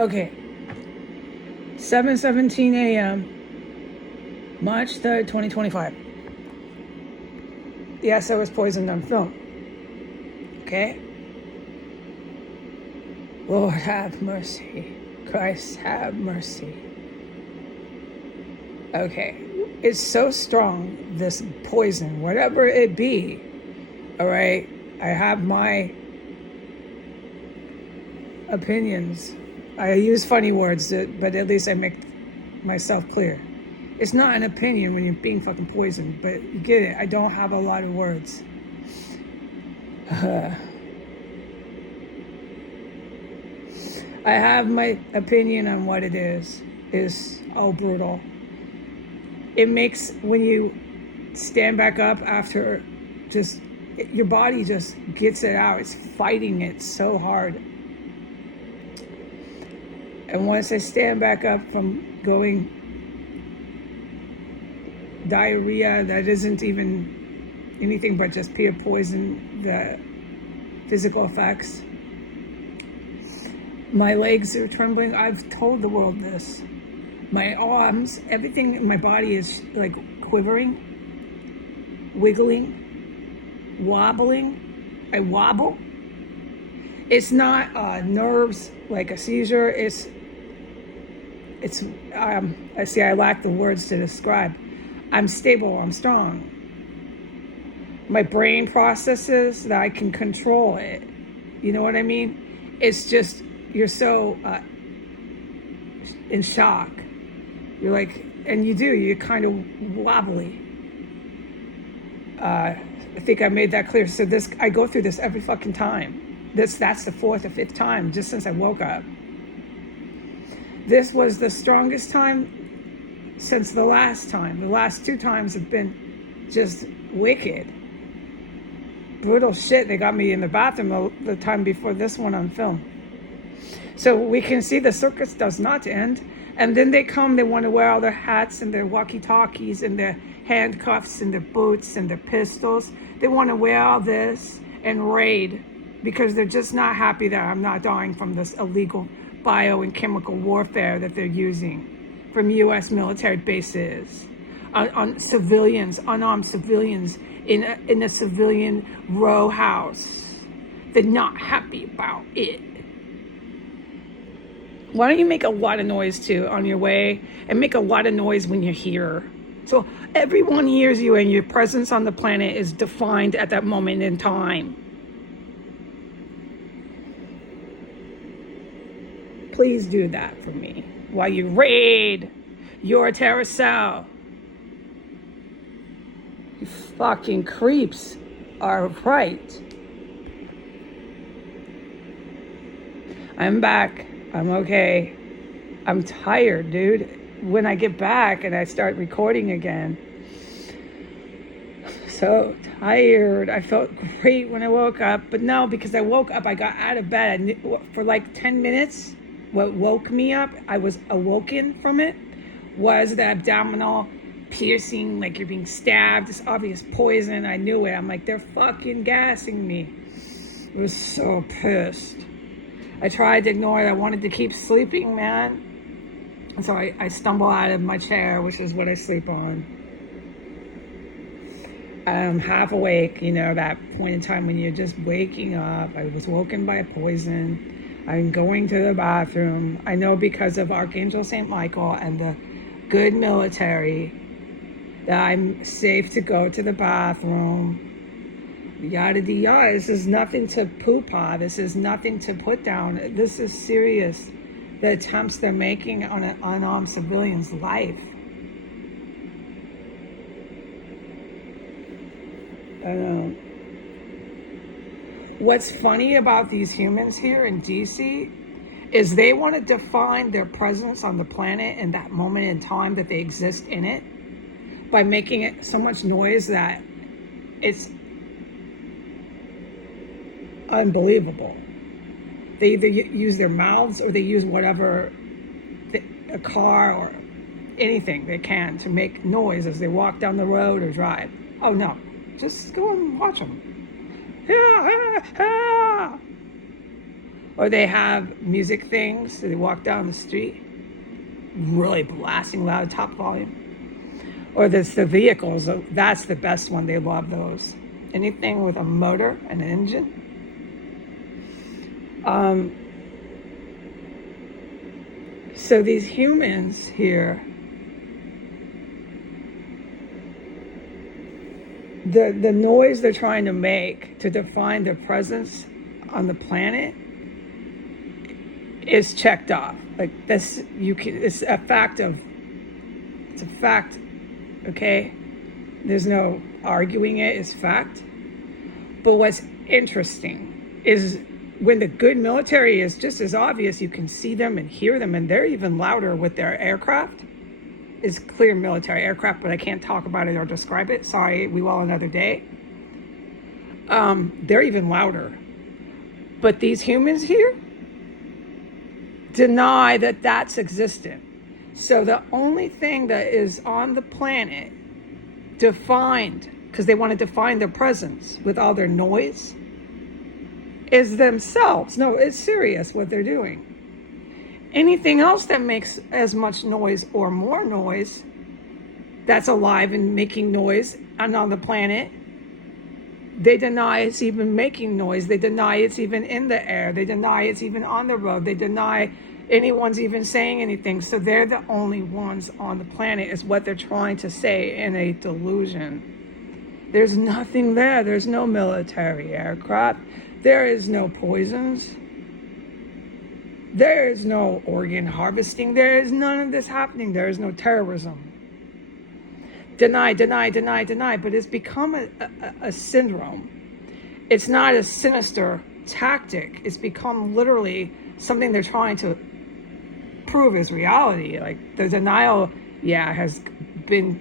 Okay. 7:17 a.m. March 3rd, 2025. Yes, I was poisoned on film. Okay? Lord have mercy. Christ have mercy. Okay. It's so strong, this poison, whatever it be. All right? I have my opinions. I use funny words, but at least I make myself clear. It's not an opinion when you're being fucking poisoned, but you get it. I don't have a lot of words. I have my opinion on what it is. It's all brutal. It makes, when you stand back up after your body just gets it out. It's fighting it so hard. And once I stand back up from going diarrhea, that isn't even anything but just pure poison, the physical effects. My legs are trembling. I've told the world this. My arms, everything in my body is like quivering, wiggling, wobbling. I wobble. It's not nerves like a seizure. I see I lack the words to describe. I'm stable, I'm strong. My brain processes that I can control it. You know what I mean? It's just, you're so in shock. You're like, and you're kind of wobbly. I think I made that clear. So I go through this every fucking time. That's the 4th or 5th time just since I woke up. This was the strongest time since the last time. The last 2 times have been just wicked. Brutal shit. They got me in the bathroom the time before this one on film. So we can see the circus does not end. And then they want to wear all their hats and their walkie-talkies and their handcuffs and their boots and their pistols. They want to wear all this and raid because they're just not happy that I'm not dying from this illegal bio and chemical warfare that they're using from U.S. military bases on civilians, unarmed civilians in a civilian row house. They're not happy about it. Why don't you make a lot of noise too on your way and make a lot of noise when you're here? So everyone hears you and your presence on the planet is defined at that moment in time. Please do that for me while you raid your terror cell. You fucking creeps are right. I'm back. I'm okay. I'm tired, dude. When I get back and I start recording again, so tired. I felt great when I woke up, but no, because I woke up, I got out of bed for like 10 minutes. What woke me up, I was awoken from it, was the abdominal piercing, like you're being stabbed, this obvious poison. I knew it. I'm like, they're fucking gassing me. I was so pissed. I tried to ignore it. I wanted to keep sleeping, man. And so I stumble out of my chair, which is what I sleep on. I'm half awake, that point in time when you're just waking up. I was woken by a poison. I'm going to the bathroom. I know because of Archangel St. Michael and the good military that I'm safe to go to the bathroom. Yada de yada. This is nothing to poo-pah. This is nothing to put down. This is serious. The attempts they're making on an unarmed civilian's life. What's funny about these humans here in DC is they want to define their presence on the planet in that moment in time that they exist in it by making it so much noise that it's unbelievable. They either use their mouths or they use whatever, a car or anything they can to make noise as they walk down the road or drive. Oh no, just go and watch them. Or they have music things, so they walk down the street, really blasting loud, top volume. Or there's the vehicles, that's the best one, they love those. Anything with a motor and an engine. So these humans here, the noise they're trying to make to define their presence on the planet is checked off. Like this, it's a fact, okay? There's no arguing it, it's fact. But what's interesting is when the good military is just as obvious, you can see them and hear them, and they're even louder with their aircraft. It's clear military aircraft, but I can't talk about it or describe it. Sorry, we will another day. They're even louder. But these humans here deny that that's existent. So the only thing that is on the planet defined, because they want to define their presence with all their noise, is themselves. No, it's serious what they're doing. Anything else that makes as much noise or more noise, that's alive and making noise and on the planet, they deny it's even making noise. They deny it's even in the air. They deny it's even on the road. They deny anyone's even saying anything. So they're the only ones on the planet, is what they're trying to say in a delusion. There's nothing there. There's no military aircraft. There is no poisons. There is no organ harvesting. There is none of this happening. There is no terrorism. Deny, but it's become a syndrome. It's not a sinister tactic. It's become literally something they're trying to prove is reality. Like the denial, has been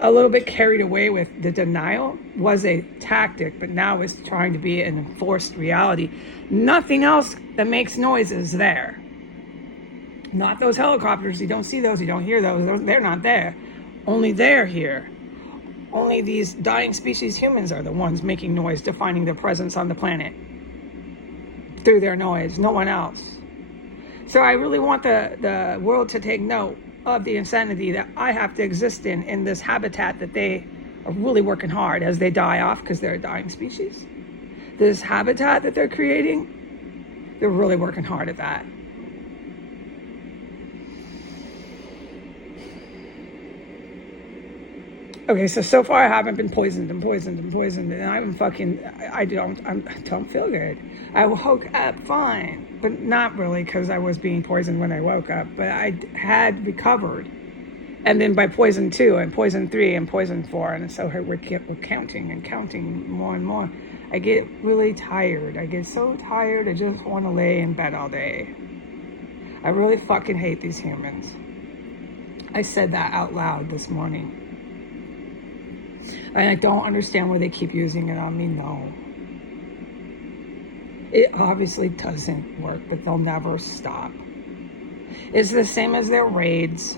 a little bit carried away with. The denial was a tactic, but now it's trying to be an enforced reality. Nothing else that makes noise is there. Not those helicopters. You don't see those. You don't hear those. They're not there. Only they're here. Only these dying species humans are the ones making noise, defining their presence on the planet through their noise. No one else. So I really want the world to take note of the insanity that I have to exist in this habitat that they are really working hard as they die off, because they're a dying species. This habitat that they're creating, they're really working hard at that. Okay, so far I haven't been poisoned, and I don't feel good. I woke up fine, but not really, because I was being poisoned when I woke up, but I had recovered. And then by poison 2 and poison 3 and poison 4, and so we're counting more and more. I get really tired. I get so tired, I just want to lay in bed all day. I really fucking hate these humans. I said that out loud this morning. And I don't understand why they keep using it on me. No. It obviously doesn't work, but they'll never stop. It's the same as their raids.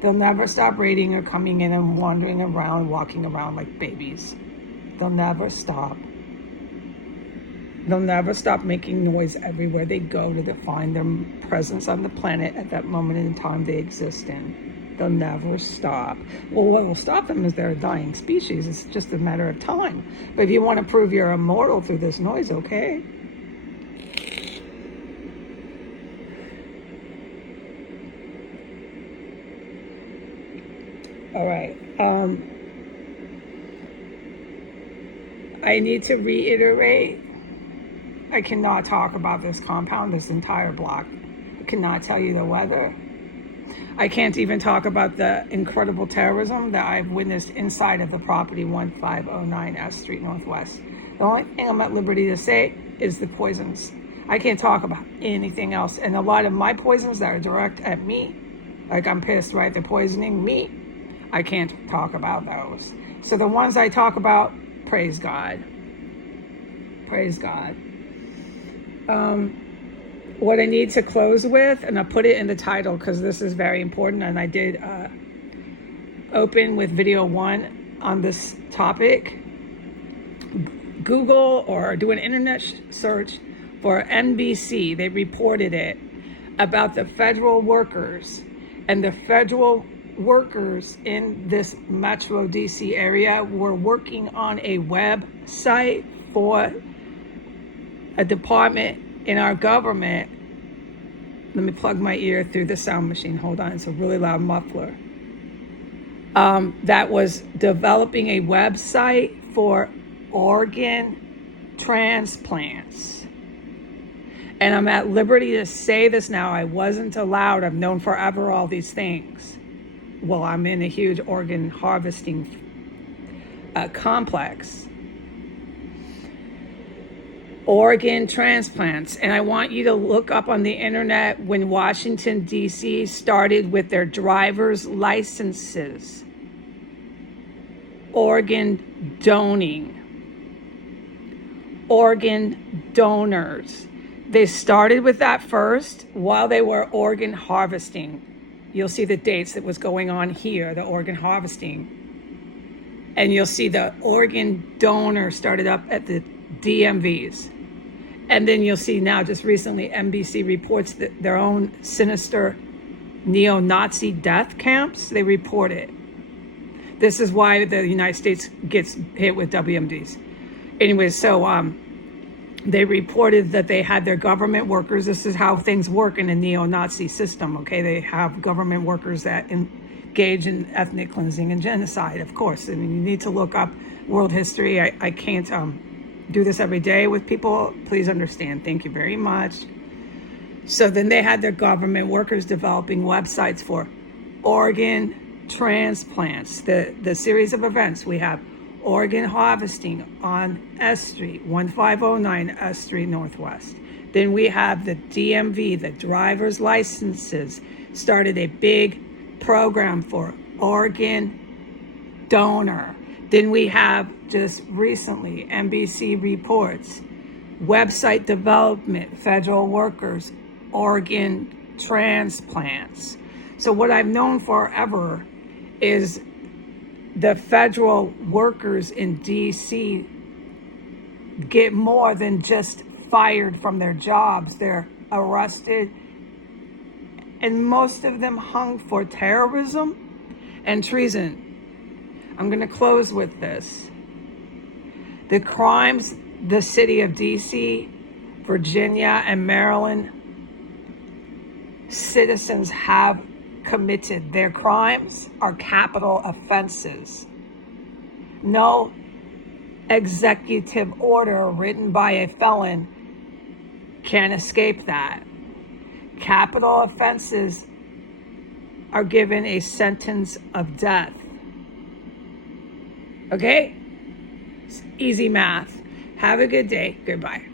They'll never stop raiding or coming in and wandering around, walking around like babies. They'll never stop. They'll never stop making noise everywhere they go to define their presence on the planet at that moment in time they exist in. They'll never stop. Well, what will stop them is they're a dying species. It's just a matter of time. But if you want to prove you're immortal through this noise, okay. All right. I need to reiterate, I cannot talk about this compound, this entire block. I cannot tell you the weather. I can't even talk about the incredible terrorism that I've witnessed inside of the property 1509 S Street Northwest. The only thing I'm at liberty to say is the poisons. I can't talk about anything else. And a lot of my poisons that are direct at me, like I'm pissed, right? They're poisoning me. I can't talk about those. So the ones I talk about, praise God. Praise God. What I need to close with, and I'll put it in the title because this is very important, and I did open with video 1 on this topic. Google or do an internet search for NBC. They reported it about the federal workers, and the federal workers in this Metro DC area were working on a website for a department in our government. Let me plug my ear through the sound machine. Hold on, it's a really loud muffler. That was developing a website for organ transplants. And I'm at liberty to say this now. I wasn't allowed. I've known forever all these things. Well, I'm in a huge organ harvesting complex. Organ transplants. And I want you to look up on the internet when Washington, D.C. started with their driver's licenses. Organ donating. Organ donors. They started with that first while they were organ harvesting. You'll see the dates that was going on here, the organ harvesting. And you'll see the organ donor started up at the DMVs. And then you'll see now, just recently, NBC reports that their own sinister neo-Nazi death camps, they report it. This is why the United States gets hit with WMDs. Anyway, so they reported that they had their government workers. This is how things work in a neo-Nazi system, okay? They have government workers that engage in ethnic cleansing and genocide, of course. I mean, you need to look up world history. I can't do this every day with people. Please understand. Thank you very much. So then they had their government workers developing websites for organ transplants. The series of events, we have organ harvesting on S Street, 1509 S Street Northwest. Then we have the DMV, the driver's licenses, started a big program for organ donor. Then we have just recently, NBC reports, website development, federal workers, organ transplants. So what I've known forever is the federal workers in DC get more than just fired from their jobs. They're arrested, and most of them hung for terrorism and treason. I'm going to close with this. The crimes the city of DC, Virginia, and Maryland citizens have committed, their crimes are capital offenses. No executive order written by a felon can escape that. Capital offenses are given a sentence of death. Okay? It's easy math. Have a good day. Goodbye.